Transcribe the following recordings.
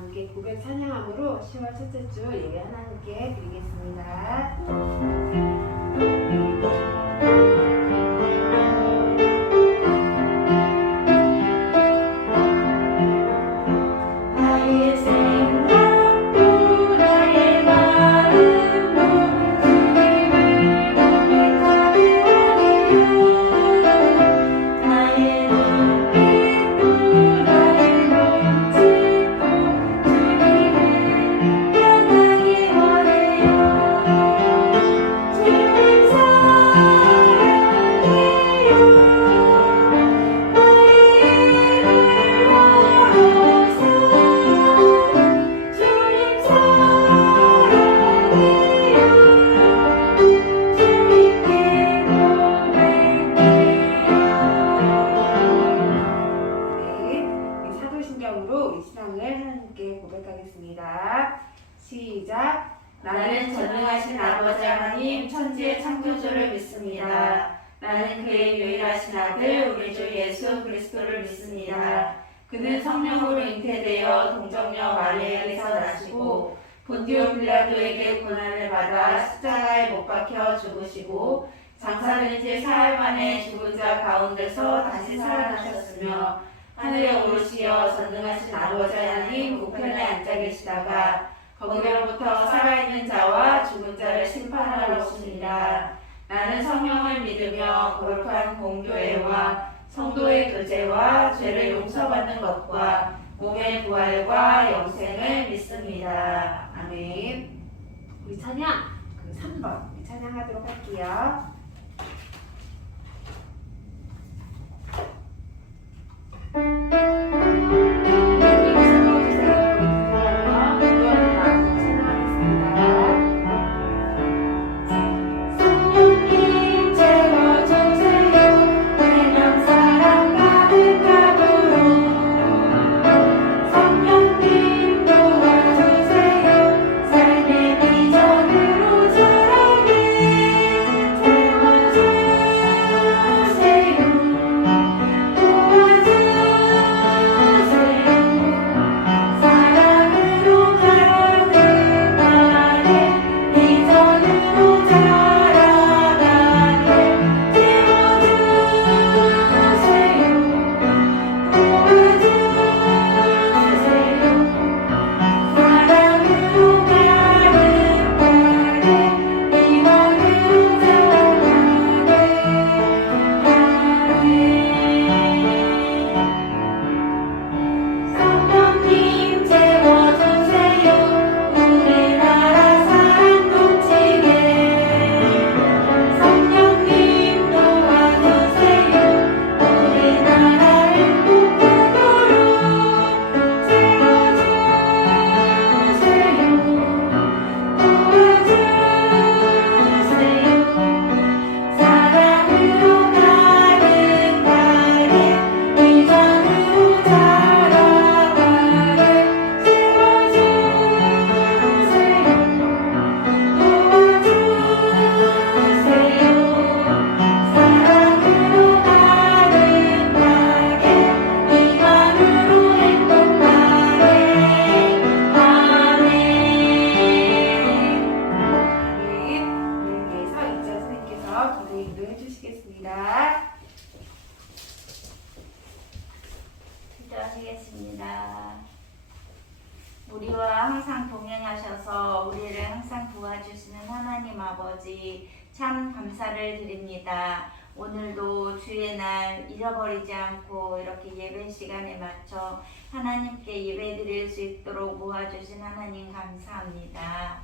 함께 고백 찬양함으로 10월 첫째 주 예배 하나님께 드리겠습니다. 시작. 나는 전능하신 아버지 하나님 천지의 창조주를 믿습니다. 나는 그의 유일하신 아들 우리 주 예수 그리스도를 믿습니다. 그는 성령으로 잉태되어 동정녀 마리아에게서 나시고 본디오 빌라도에게 고난을 받아 십자가에 못 박혀 죽으시고 장사된 지 사흘 만에 죽은 자 가운데서 다시 살아나셨으며 하늘에 오르시어 전능하신 아버지 하나님 우편에 앉아 계시다가 거기로부터 살아있는 자와 죽은 자를 심판하러 오십니다. 나는 성령을 믿으며 거룩한 공교회와 성도의 교제와 죄를 용서받는 것과 몸의 부활과 영생을 믿습니다. 아멘. 우리 찬양 3번 찬양하도록 할게요. 기도하시겠습니다. 우리와 항상 동행하셔서 우리를 항상 도와주시는 하나님 아버지 참 감사를 드립니다. 오늘도 주의 날 잊어버리지 않고 이렇게 예배 시간에 맞춰 하나님께 예배 드릴 수 있도록 모아주신 하나님 감사합니다.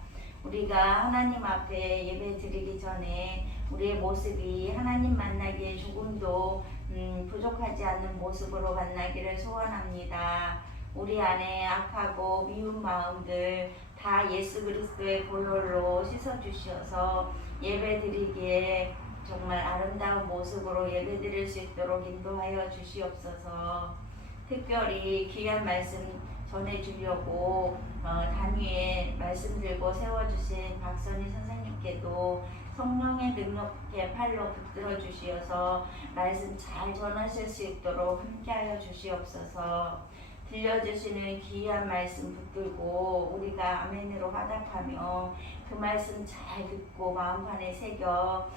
우리가 하나님 앞에 예배 드리기 전에 우리의 모습이 하나님 만나기에 조금도 부족하지 않는 모습으로 만나기를 소원합니다. 우리 안에 악하고 미운 마음들 다 예수 그리스도의 보혈로 씻어주시어서 예배 드리기에 정말 아름다운 모습으로 예배 드릴 수 있도록 인도하여 주시옵소서. 특별히 귀한 말씀 전해주려고 단위에 말씀 들고 세워주신 박선희 선생님께도 성령의 능력의 팔로 붙들어 주시어서 말씀 잘 전하실 수 있도록 함께하여 주시옵소서. 들려주시는 귀한 말씀 붙들고 우리가 아멘으로 화답하며 그 말씀 잘 듣고 마음판에 새겨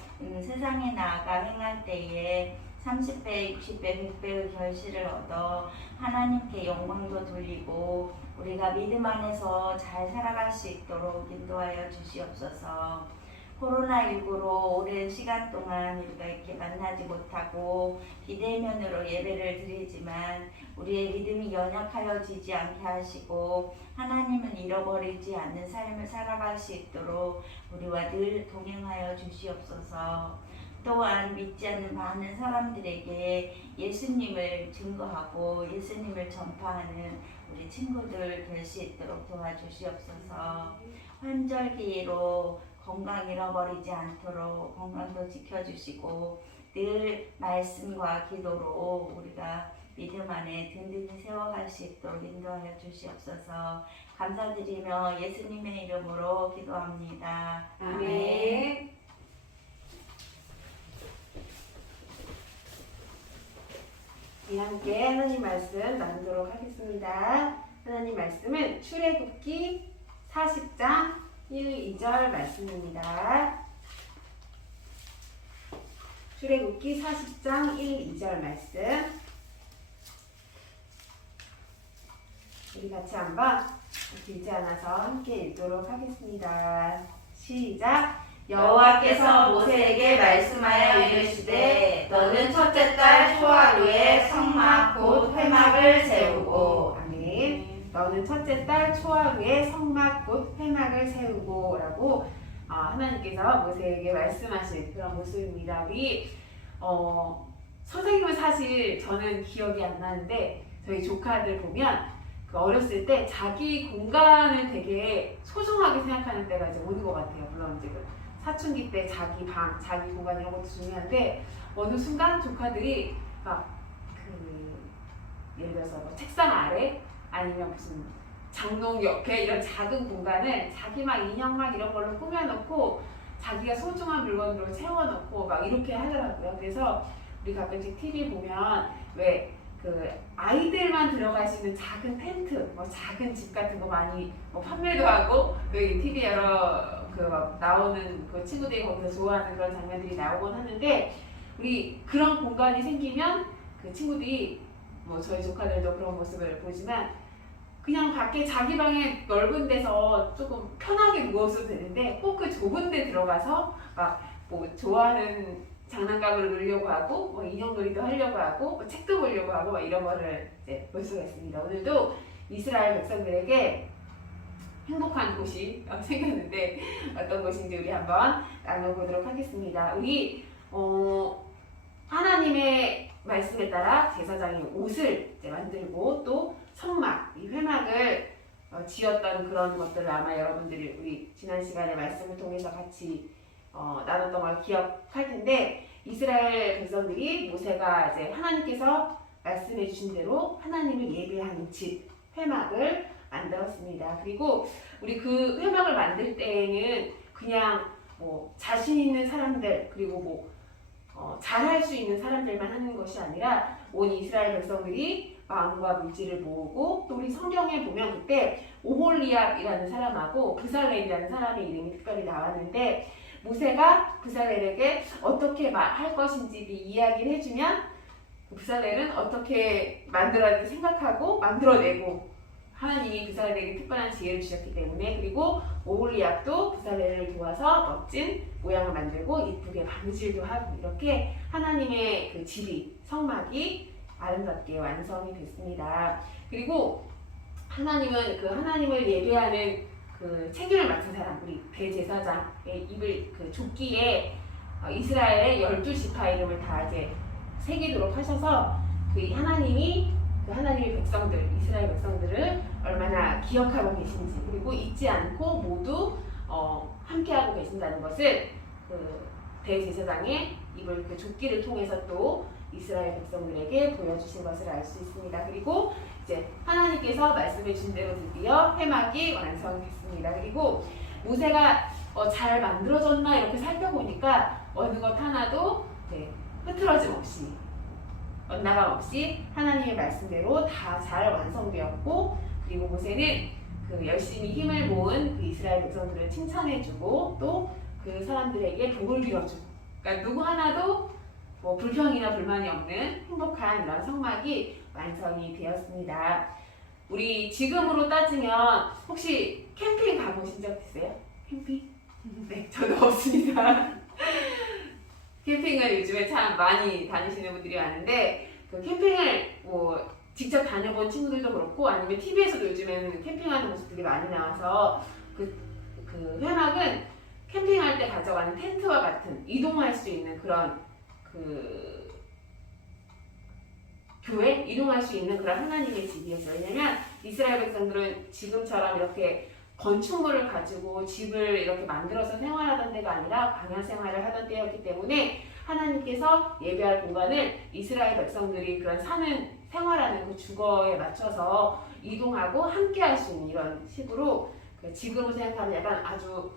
세상에 나아가 행할 때에 30배, 60배, 100배의 결실을 얻어 하나님께 영광도 돌리고 우리가 믿음 안에서 잘 살아갈 수 있도록 인도하여 주시옵소서. 코로나19로 오랜 시간 동안 우리가 이렇게 만나지 못하고 비대면으로 예배를 드리지만 우리의 믿음이 연약하여지지 않게 하시고 하나님은 잃어버리지 않는 삶을 살아갈 수 있도록 우리와 늘 동행하여 주시옵소서. 또한 믿지 않는 많은 사람들에게 예수님을 증거하고 예수님을 전파하는 우리 친구들 될 수 있도록 도와주시옵소서. 환절기로 건강 잃어버리지 않도록 건강도 지켜주시고 늘 말씀과 기도로 우리가 믿음 안에 든든히 세워갈 수 있도록 인도하여 주시옵소서. 감사드리며 예수님의 이름으로 기도합니다. 아멘. 함께 하나님 말씀 나누도록 하겠습니다. 하나님 말씀은 출애굽기 40장 1, 2절 말씀입니다. 출애굽기 40장 1, 2절 말씀 우리 같이 한번 길지 않아서 함께 읽도록 하겠습니다. 시작! 여호와께서 모세에게 말씀하여 이르시되 너는 첫째 달 초하루에 성막 곧 회막을 세우고 아멘. 너는 첫째 달 초하루에 성막 곧 회막을 세우고 라고 하나님께서 모세에게 말씀하신 그런 모습입니다. 우리 선생님은 사실 저는 기억이 안 나는데 저희 조카들 보면 그 어렸을 때 자기 공간을 되게 소중하게 생각하는 때가 이제 오는 것 같아요. 물론 지금 사춘기 때 자기 방, 자기 공간 이런 것도 중요한데 어느 순간 조카들이 예를 들어서 뭐 책상 아래 아니면 무슨 장롱 옆에 이런 작은 공간을 자기 막 인형 막 이런 걸로 꾸며놓고 자기가 소중한 물건으로 채워놓고 막 이렇게 하더라고요. 그래서 우리 가끔씩 TV 보면 왜 그 아이들만 들어갈 수 있는 작은 텐트, 뭐 작은 집 같은 거 많이 뭐 판매도 하고 여기 TV 여러 나오는 그 친구들이 거기서 좋아하는 그런 장면들이 나오곤 하는데 우리 그런 공간이 생기면 그 친구들이 뭐 저희 조카들도 그런 모습을 보지만 그냥 밖에 자기 방에 넓은 데서 조금 편하게 누워서 되는데 꼭 그 좁은 데 들어가서 막 뭐 좋아하는 장난감을 놀려고 하고 뭐 인형놀이도 하려고 하고 뭐 책도 보려고 하고 막 이런 거를 이제 볼 수가 있습니다. 오늘도 이스라엘 백성들에게 행복한 곳이 생겼는데 어떤 곳인지 우리 한번 나눠보도록 하겠습니다. 우리 하나님의 말씀에 따라 제사장이 옷을 이제 만들고 또 성막, 이 회막을 지었던 그런 것들을 아마 여러분들이 우리 지난 시간에 말씀을 통해서 같이 나눴던 걸 기억할 텐데 이스라엘 백성들이 모세가 이제 하나님께서 말씀해 주신 대로 하나님을 예배하는 집, 회막을 만들었습니다. 그리고 우리 그 회막을 만들 때에는 그냥 뭐 자신 있는 사람들 그리고 뭐 잘할 수 있는 사람들만 하는 것이 아니라 온 이스라엘 백성들이 마음과 물질을 모으고 또 우리 성경에 보면 그때 오홀리압이라는 사람하고 브살렐이라는 사람의 이름이 특별히 나왔는데 모세가 브살렐에게 어떻게 할 것인지 이야기를 해주면 브살렐은 어떻게 만들어야 생각하고 만들어내고 하나님이 브살렐에게 특별한 지혜를 주셨기 때문에 그리고 오홀리압도 브살렐을 도와서 멋진 모양을 만들고 이쁘게 방실도 하고 이렇게 하나님의 그 집이 성막이 아름답게 완성이 됐습니다. 그리고 하나님은 그 하나님을 예배하는 그 책임을 맡은 사람 우리 대제사장의 입을 그 좁기에 이스라엘의 12지파 이름을 다 이제 새기도록 하셔서 그 하나님이 그 하나님의 백성들 이스라엘 백성들을 얼마나 기억하고 계신지 그리고 잊지 않고 모두 함께하고 계신다는 것을 그 대제사장의 입을 그 좁기를 통해서 또 이스라엘 백성들에게 보여주신 것을 알 수 있습니다. 그리고 이제 하나님께서 말씀해 주신 대로 드디어 회막이 완성됐습니다. 그리고 모세가 잘 만들어졌나 이렇게 살펴보니까 어느 것 하나도 흐트러짐 없이 엇나감 없이 하나님의 말씀대로 다 잘 완성되었고, 그리고 모세는 그 열심히 힘을 모은 그 이스라엘 백성들을 칭찬해주고 또 그 사람들에게 복을 빌어주고, 그러니까 누구 하나도 뭐 불평이나 불만이 없는 행복한 이런 성막이 완성이 되었습니다. 우리 지금으로 따지면 혹시 캠핑 가보신 적 있어요? 캠핑? 네, 저도 없습니다. 캠핑을 요즘에 참 많이 다니시는 분들이 많은데, 그 캠핑을 뭐 직접 다녀본 친구들도 그렇고 아니면 TV에서도 요즘에는 캠핑하는 모습들이 많이 나와서 그 회막은 캠핑할 때 가져가는 텐트와 같은 이동할 수 있는 그런 그 교회? 이동할 수 있는 그런 하나님의 집이었어요. 왜냐면 이스라엘 백성들은 지금처럼 이렇게 건축물을 가지고 집을 이렇게 만들어서 생활하던 때가 아니라 광야 생활을 하던 때였기 때문에 하나님께서 예배할 공간을 이스라엘 백성들이 그런 사는 생활하는 그 주거에 맞춰서 이동하고 함께 할 수 있는 이런 식으로 지금으로 생각하면 약간 아주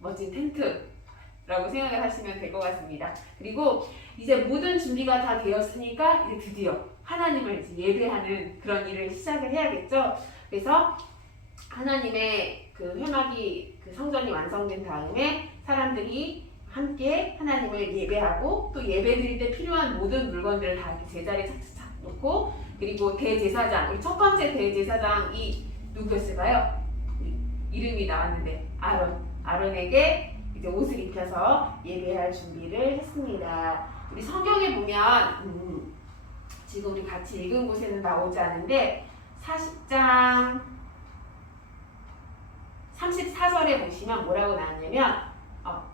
멋진 텐트라고 생각을 하시면 될 것 같습니다. 그리고 이제 모든 준비가 다 되었으니까 이제 드디어 하나님을 이제 예배하는 그런 일을 시작을 해야겠죠. 그래서 하나님의 그 회막이 그 성전이 완성된 다음에 사람들이 함께 하나님을 예배하고 또 예배드릴 때 필요한 모든 물건들을 다 이렇게 제자리에 착착착 놓고, 그리고 대제사장, 우리 첫 번째 대제사장이 누구였을까요? 이름이 나왔는데 아론에게 이제 옷을 입혀서 예배할 준비를 했습니다. 우리 성경에 보면 지금 우리 같이 읽은 곳에는 나오지 않은데 40장 34절에 보시면 뭐라고 나왔냐면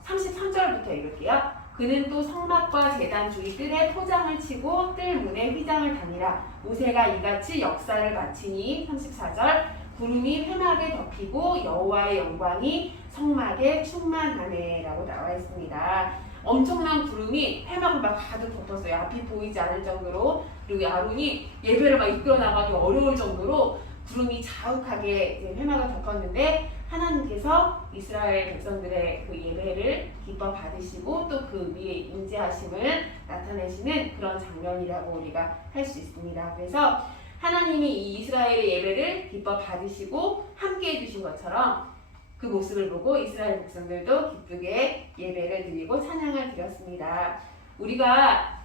33절부터 읽을게요. 그는 또 성막과 제단 주위 뜰에 포장을 치고 뜰 문에 휘장을 다니라. 모세가 이같이 역사를 마치니 34절 구름이 회막에 덮이고 여호와의 영광이 성막에 충만하네라고 나와 있습니다. 엄청난 구름이 회막을 막 가득 덮었어요. 앞이 보이지 않을 정도로. 그리고 아론이 예배를 막 이끌어 나가기 어려울 정도로 구름이 자욱하게 이제 회막을 덮었는데, 하나님께서 이스라엘 백성들의 그 예배를 기뻐 받으시고 또 그 위에 임재하심을 나타내시는 그런 장면이라고 우리가 할 수 있습니다. 그래서 하나님이 이 이스라엘의 예배를 기뻐 받으시고 함께 해주신 것처럼 그 모습을 보고 이스라엘 백성들도 기쁘게 예배를 드리고 찬양을 드렸습니다. 우리가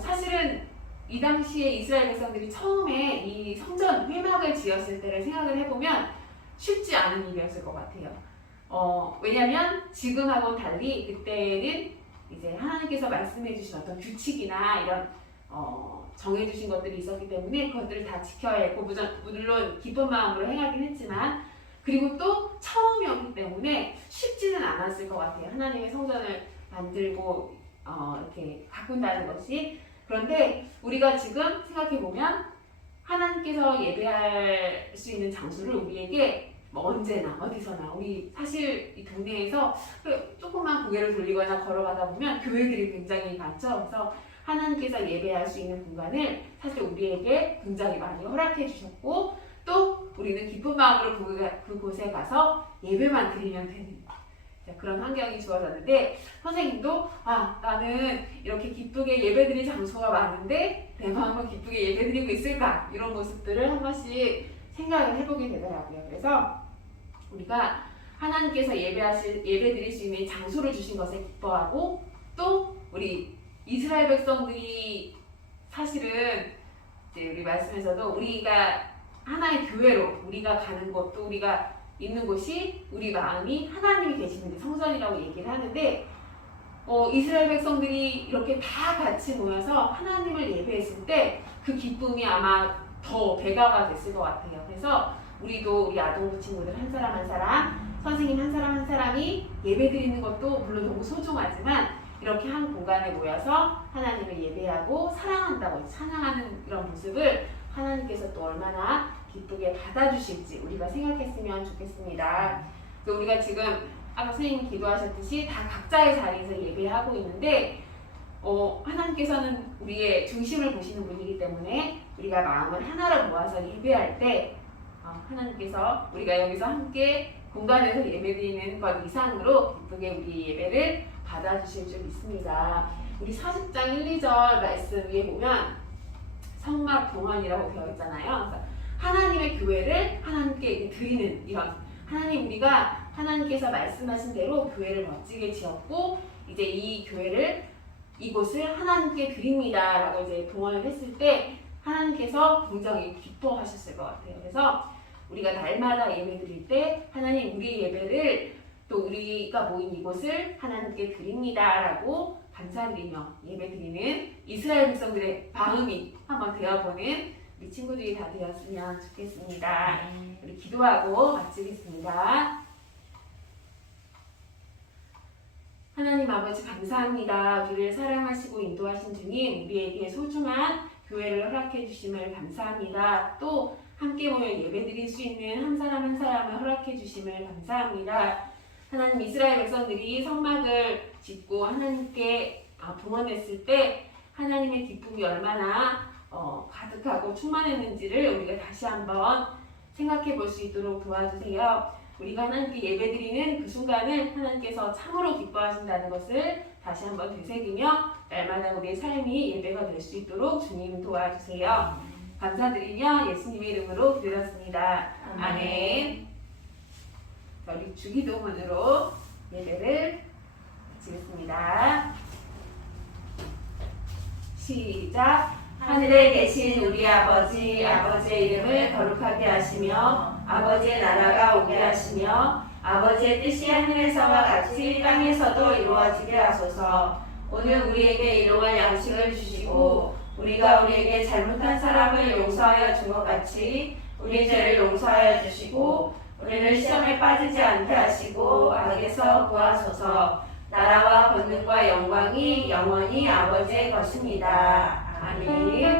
사실은 이 당시에 이스라엘 백성들이 처음에 이 성전 회막을 지었을 때를 생각을 해보면 쉽지 않은 일이었을 것 같아요. 왜냐하면 지금하고는 달리 그때는 이제 하나님께서 말씀해주신 어떤 규칙이나 이런 정해주신 것들이 있었기 때문에 그것들을 다 지켜야 했고, 물론 기쁜 마음으로 행하긴 했지만, 그리고 또 처음이었기 때문에 쉽지는 않았을 것 같아요. 하나님의 성전을 만들고 이렇게 가꾼다는 것이. 그런데 우리가 지금 생각해보면 하나님께서 예배할 수 있는 장소를 우리에게 뭐 언제나 어디서나, 우리 사실 이 동네에서 조금만 고개를 돌리거나 걸어가다 보면 교회들이 굉장히 많죠. 그래서 하나님께서 예배할 수 있는 공간을 사실 우리에게 굉장히 많이 허락해 주셨고, 또 우리는 기쁜 마음으로 그곳에 가서 예배만 드리면 되는 그런 환경이 주어졌는데, 선생님도 나는 이렇게 기쁘게 예배드릴 장소가 많은데 내 마음은 기쁘게 예배드리고 있을까, 이런 모습들을 한 번씩 생각을 해보게 되더라고요. 그래서 우리가 하나님께서 예배드릴 수 있는 장소를 주신 것에 기뻐하고, 또 우리 이스라엘 백성들이 사실은 이제 우리 말씀에서도 우리가 하나의 교회로 우리가 가는 곳, 또 우리가 있는 곳이 우리 마음이 하나님이 계시는 성전이라고 얘기를 하는데, 이스라엘 백성들이 이렇게 다 같이 모여서 하나님을 예배했을 때 그 기쁨이 아마 더 배가가 됐을 것 같아요. 그래서 우리도 우리 아동부 친구들 한 사람 한 사람, 선생님 한 사람 한 사람이 예배 드리는 것도 물론 너무 소중하지만, 이렇게 한 공간에 모여서 하나님을 예배하고 사랑한다고 찬양하는 이런 모습을 하나님께서 또 얼마나 기쁘게 받아주실지 우리가 생각했으면 좋겠습니다. 우리가 지금 아까 선생님이 기도하셨듯이 다 각자의 자리에서 예배하고 있는데, 하나님께서는 우리의 중심을 보시는 분이기 때문에 우리가 마음을 하나로 모아서 예배할 때 하나님께서 우리가 여기서 함께 공간에서 예배드리는 것 이상으로 기쁘게 우리 예배를 받아주실 줄 믿습니다. 우리 40장 1, 2절 말씀 위에 보면 성막 동원이라고 되어 있잖아요. 그래서 하나님의 교회를 하나님께 드리는 이런 하나님 우리가 하나님께서 말씀하신 대로 교회를 멋지게 지었고 이제 이 교회를 이곳을 하나님께 드립니다라고 이제 동원을 했을 때 하나님께서 굉장히 기뻐하셨을 것 같아요. 그래서 우리가 날마다 예배 드릴 때 하나님 우리 예배를 또 우리가 모인 이곳을 하나님께 드립니다라고 감사드리며 예배 드리는 이스라엘 백성들의 마음이 한번 되어보는 우리 친구들이 다 되었으면 좋겠습니다. 우리 기도하고 마치겠습니다. 하나님 아버지 감사합니다. 우리를 사랑하시고 인도하신 주님, 우리에게 소중한 교회를 허락해 주심을 감사합니다. 또 함께 모여 예배드릴 수 있는 한 사람 한 사람을 허락해 주심을 감사합니다. 하나님 이스라엘 백성들이 성막을 짓고 하나님께 봉헌했을 때 하나님의 기쁨이 얼마나 가득하고 충만했는지를 우리가 다시 한번 생각해 볼 수 있도록 도와주세요. 우리가 하나님께 예배드리는 그 순간을 하나님께서 참으로 기뻐하신다는 것을 다시 한번 되새기며 날마다 우리의 삶이 예배가 될 수 있도록 주님 도와주세요. 감사드리며 예수님의 이름으로 기도드렸습니다. 아멘. 우리 주기도문으로 예배를 마치겠습니다. 시작. 하늘에 계신 우리 아버지, 아버지의 이름을 거룩하게 하시며 아버지의 나라가 오게 하시며 아버지의 뜻이 하늘에서와 같이 땅에서도 이루어지게 하소서. 오늘 우리에게 일용할 양식을 주시고 우리가 우리에게 잘못한 사람을 용서하여 준 것 같이 우리 죄를 용서하여 주시고 우리를 시험에 빠지지 않게 하시고 악에서 구하소서. 나라와 권능과 영광이 영원히 아버지의 것입니다. 아멘.